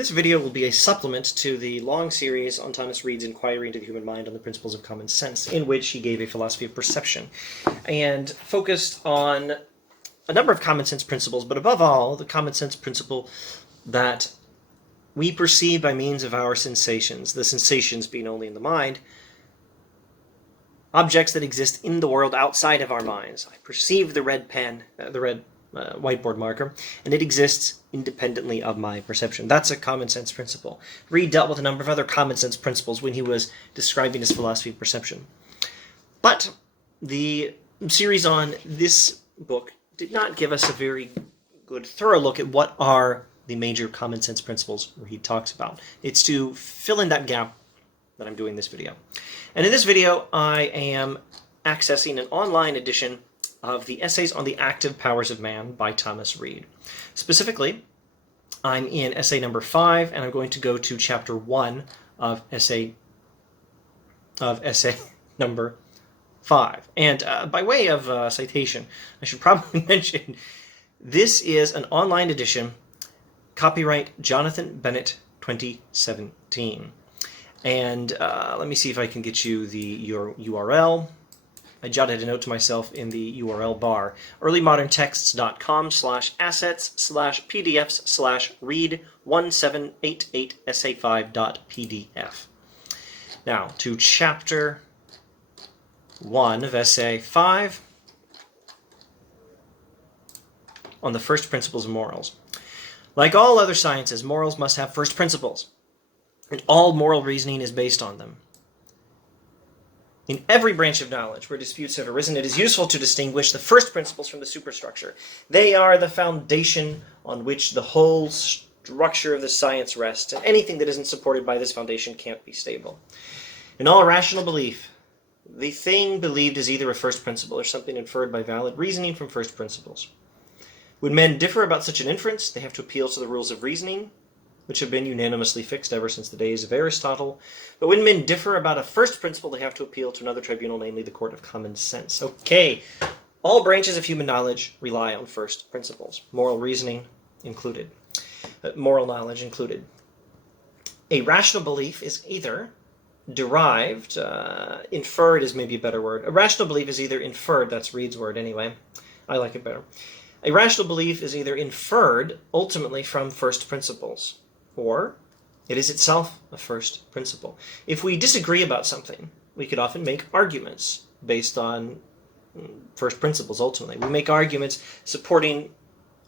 This video will be a supplement to the long series on Thomas Reid's Inquiry into the Human Mind on the Principles of Common Sense, in which he gave a philosophy of perception, and focused on a number of common sense principles, but above all, the common sense principle that we perceive by means of our sensations, the sensations being only in the mind, objects that exist in the world outside of our minds. I perceive the red pen, whiteboard marker, and it exists independently of my perception. That's a common sense principle. Reid dealt with a number of other common sense principles when he was describing his philosophy of perception. But the series on this book did not give us a very good, thorough look at what are the major common sense principles Reid talks about. It's to fill in that gap that I'm doing this video. And in this video, I am accessing an online edition of the Essays on the Active Powers of Man by Thomas Reid. Specifically, I'm in essay number 5, and I'm going to go to chapter 1 of essay number 5. And by way of citation, I should probably mention this is an online edition, copyright Jonathan Bennett 2017. And let me see if I can get you the URL. I jotted a note to myself in the URL bar, earlymoderntexts.com/assets/read1788essay5.pdf. Now, to chapter 1 of essay 5 on the first principles of morals. Like all other sciences, morals must have first principles, and all moral reasoning is based on them. In every branch of knowledge where disputes have arisen, it is useful to distinguish the first principles from the superstructure. They are the foundation on which the whole structure of the science rests, and anything that isn't supported by this foundation can't be stable. In all rational belief, the thing believed is either a first principle or something inferred by valid reasoning from first principles. When men differ about such an inference, they have to appeal to the rules of reasoning, which have been unanimously fixed ever since the days of Aristotle. But when men differ about a first principle, they have to appeal to another tribunal, namely the court of common sense. Okay, all branches of human knowledge rely on first principles, moral reasoning included, moral knowledge included. A rational belief is either derived, inferred is maybe a better word. A rational belief is either inferred, that's Reid's word anyway, I like it better. A rational belief is either inferred ultimately from first principles, or it is itself a first principle. If we disagree about something, we could often make arguments based on first principles ultimately. We make arguments supporting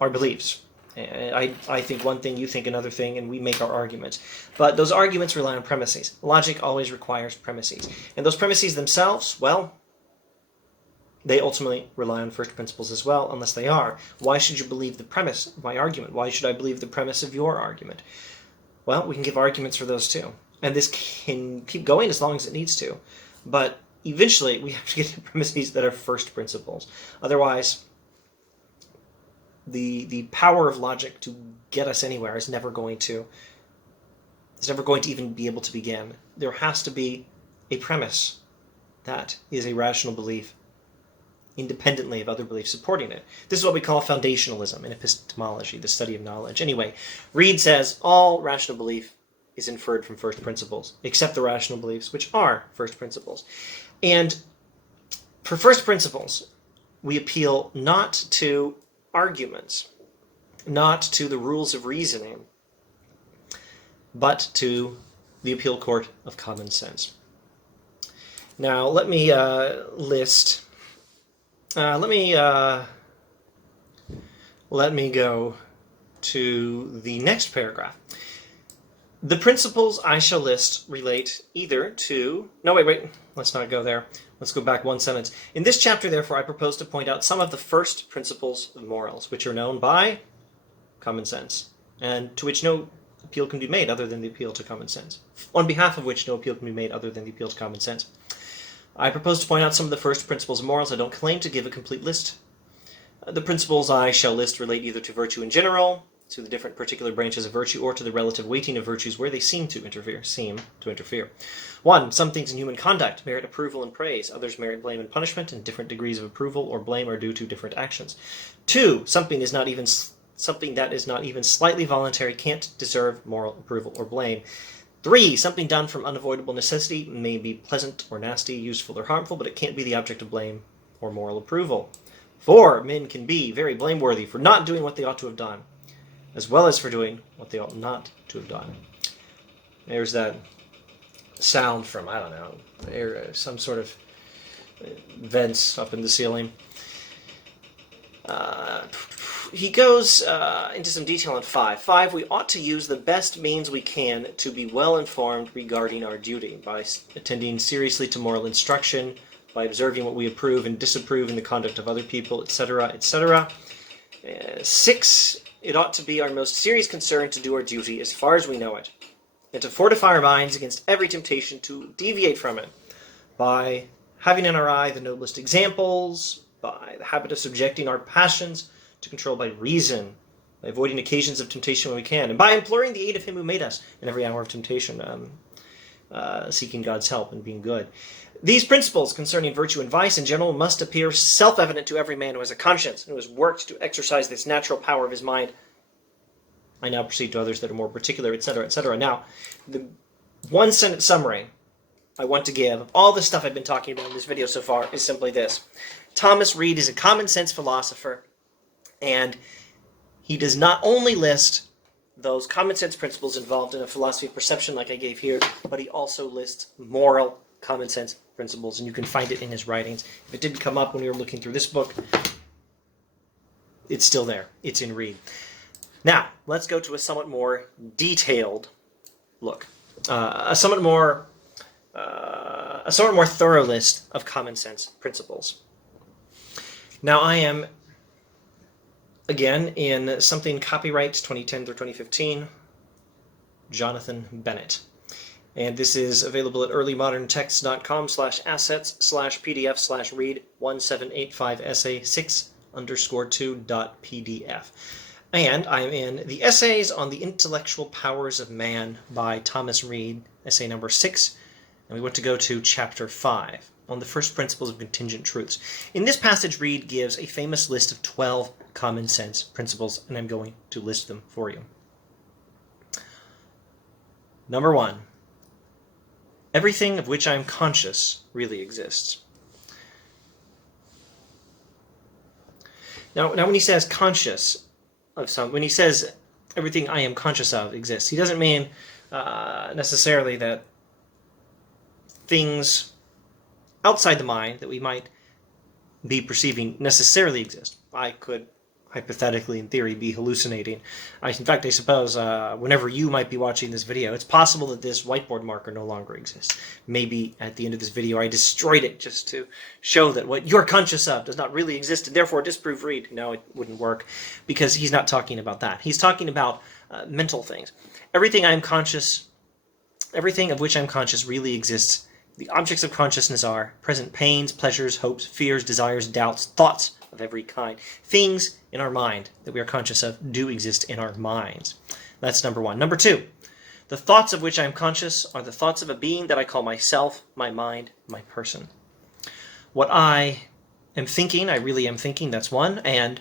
our beliefs. I think one thing, you think another thing, and we make our arguments. But those arguments rely on premises. Logic always requires premises. And those premises themselves, well, they ultimately rely on first principles as well, unless they are. Why should you believe the premise of my argument? Why should I believe the premise of your argument? Well, we can give arguments for those too. And this can keep going as long as it needs to. But eventually, we have to get to premises that are first principles. Otherwise, the power of logic to get us anywhere is never going to even be able to begin. There has to be a premise that is a rational belief, independently of other beliefs supporting it. This is what we call foundationalism in epistemology, the study of knowledge. Anyway, Reid says all rational belief is inferred from first principles, except the rational beliefs, which are first principles. And for first principles, we appeal not to arguments, not to the rules of reasoning, but to the appeal court of common sense. Now, let me let me go to the next paragraph. The principles I shall list relate either to... No, wait, let's not go there. Let's go back one sentence. In this chapter, therefore, I propose to point out some of the first principles of morals, which are known by common sense, and to which no appeal can be made other than the appeal to common sense, on behalf of which no appeal can be made other than the appeal to common sense. I propose to point out some of the first principles of morals. I don't claim to give a complete list. The principles I shall list relate either to virtue in general, to the different particular branches of virtue, or to the relative weighting of virtues where they seem to interfere. 1. Some things in human conduct merit approval and praise. Others merit blame and punishment, and different degrees of approval or blame are due to different actions. 2. Something is not even something that is not even slightly voluntary can't deserve moral approval or blame. 3, something done from unavoidable necessity may be pleasant or nasty, useful or harmful, but it can't be the object of blame or moral approval. 4, men can be very blameworthy for not doing what they ought to have done, as well as for doing what they ought not to have done. There's that sound from, I don't know, some sort of vents up in the ceiling. He goes into some detail on 5. 5, we ought to use the best means we can to be well informed regarding our duty, by attending seriously to moral instruction, by observing what we approve and disapprove in the conduct of other people, etc., etc. 6, it ought to be our most serious concern to do our duty as far as we know it, and to fortify our minds against every temptation to deviate from it, by having in our eye the noblest examples, by the habit of subjecting our passions to control by reason, by avoiding occasions of temptation when we can, and by imploring the aid of him who made us in every hour of temptation, seeking God's help and being good. These principles concerning virtue and vice in general must appear self-evident to every man who has a conscience and who has worked to exercise this natural power of his mind. I now proceed to others that are more particular, etc., etc. Now, the one-sentence summary I want to give of all the stuff I've been talking about in this video so far is simply this. Thomas Reid is a common-sense philosopher, and he does not only list those common-sense principles involved in a philosophy of perception like I gave here, but he also lists moral common-sense principles, and you can find it in his writings. If it didn't come up when we were looking through this book, it's still there. It's in Reid. Now, let's go to a somewhat more detailed look. A somewhat more thorough list of common sense principles. Now, I am, again, in something copyright 2010 through 2015, Jonathan Bennett. And this is available at earlymoderntexts.com/assets/pdf/read1785 essay 6_2.pdf. And I'm in the Essays on the Intellectual Powers of Man by Thomas Reid, essay number 6, and we want to go to chapter 5, on the first principles of contingent truths. In this passage, Reid gives a famous list of 12 common sense principles, and I'm going to list them for you. Number 1, everything of which I am conscious really exists. Now when he says conscious of when he says everything I am conscious of exists, he doesn't mean necessarily that things outside the mind that we might be perceiving necessarily exist. I could hypothetically, in theory, be hallucinating. In fact, I suppose whenever you might be watching this video, it's possible that this whiteboard marker no longer exists. Maybe at the end of this video I destroyed it just to show that what you're conscious of does not really exist and therefore disprove Reid. No, it wouldn't work, because he's not talking about that. He's talking about mental things. Everything of which I'm conscious really exists. The objects of consciousness are present pains, pleasures, hopes, fears, desires, doubts, thoughts of every kind. Things in our mind that we are conscious of do exist in our minds. That's number 1. Number 2, the thoughts of which I am conscious are the thoughts of a being that I call myself, my mind, my person. What I am thinking, I really am thinking, that's 1. And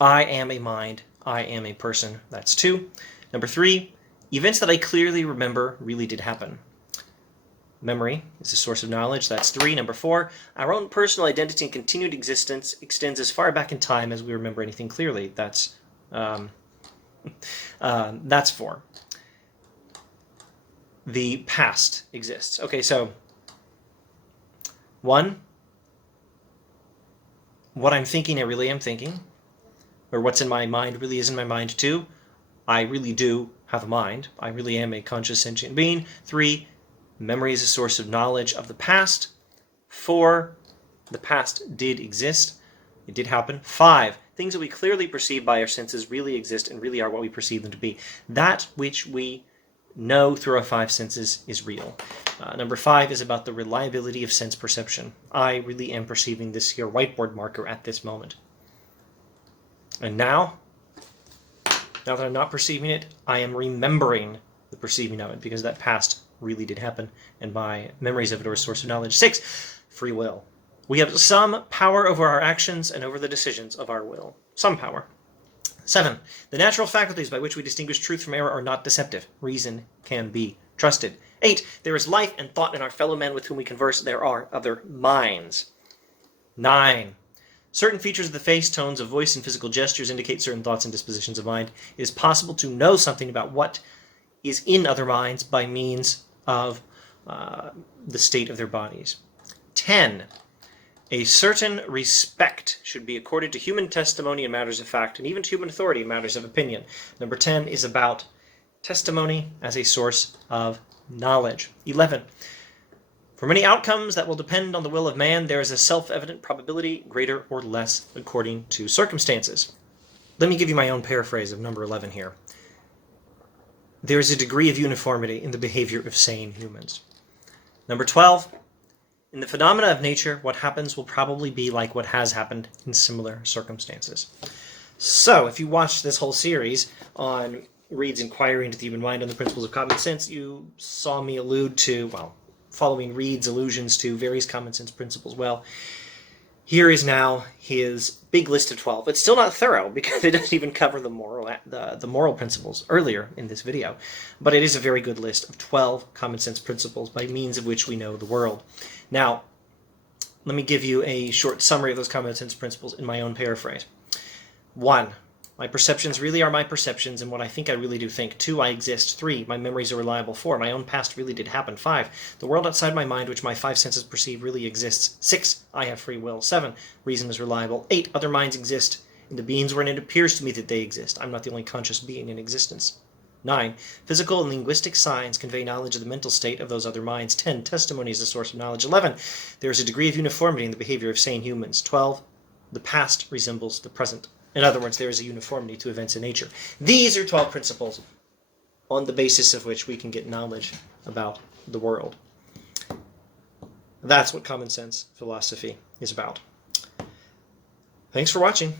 I am a mind, I am a person, that's 2. Number 3, events that I clearly remember really did happen. Memory is a source of knowledge. That's 3. Number 4, our own personal identity and continued existence extends as far back in time as we remember anything clearly. That's 4. The past exists. Okay, so 1, what I'm thinking, I really am thinking, or what's in my mind really is in my mind. 2, I really do have a mind. I really am a conscious sentient being. 3, memory is a source of knowledge of the past. 4, the past did exist. It did happen. 5, things that we clearly perceive by our senses really exist and really are what we perceive them to be. That which we know through our 5 senses is real. Number 5 is about the reliability of sense perception. I really am perceiving this here whiteboard marker at this moment. And now that I'm not perceiving it, I am remembering the perceiving of it, because that past really did happen, and my memories of it are a source of knowledge. 6, free will. We have some power over our actions and over the decisions of our will. Some power. 7. The natural faculties by which we distinguish truth from error are not deceptive. Reason can be trusted. 8. There is life and thought in our fellow men with whom we converse. There are other minds. 9. Certain features of the face, tones of voice, and physical gestures indicate certain thoughts and dispositions of mind. It is possible to know something about what is in other minds by means of the state of their bodies. 10. A certain respect should be accorded to human testimony in matters of fact, and even to human authority in matters of opinion. Number 10 is about testimony as a source of knowledge. 11. For many outcomes that will depend on the will of man, there is a self-evident probability, greater or less, according to circumstances. Let me give you my own paraphrase of number 11 here. There is a degree of uniformity in the behavior of sane humans. Number 12. In the phenomena of nature, what happens will probably be like what has happened in similar circumstances. So, if you watched this whole series on Reid's inquiry into the human mind and the principles of common sense, you saw me allude to, following Reid's allusions to various common sense principles. Well, here is now his big list of 12. It's still not thorough because it doesn't even cover the moral principles earlier in this video, but it is a very good list of 12 common sense principles by means of which we know the world. Now, let me give you a short summary of those common sense principles in my own paraphrase. 1. My perceptions really are my perceptions and what I think I really do think. 2. I exist. 3. My memories are reliable. 4. My own past really did happen. 5. The world outside my mind, which my 5 senses perceive, really exists. 6. I have free will. 7. Reason is reliable. 8. Other minds exist in the beings wherein it appears to me that they exist. I'm not the only conscious being in existence. 9. Physical and linguistic signs convey knowledge of the mental state of those other minds. 10. Testimony is the source of knowledge. 11. There is a degree of uniformity in the behavior of sane humans. 12. The past resembles the present. In other words, there is a uniformity to events in nature. These are 12 principles on the basis of which we can get knowledge about the world. That's what common sense philosophy is about. Thanks for watching.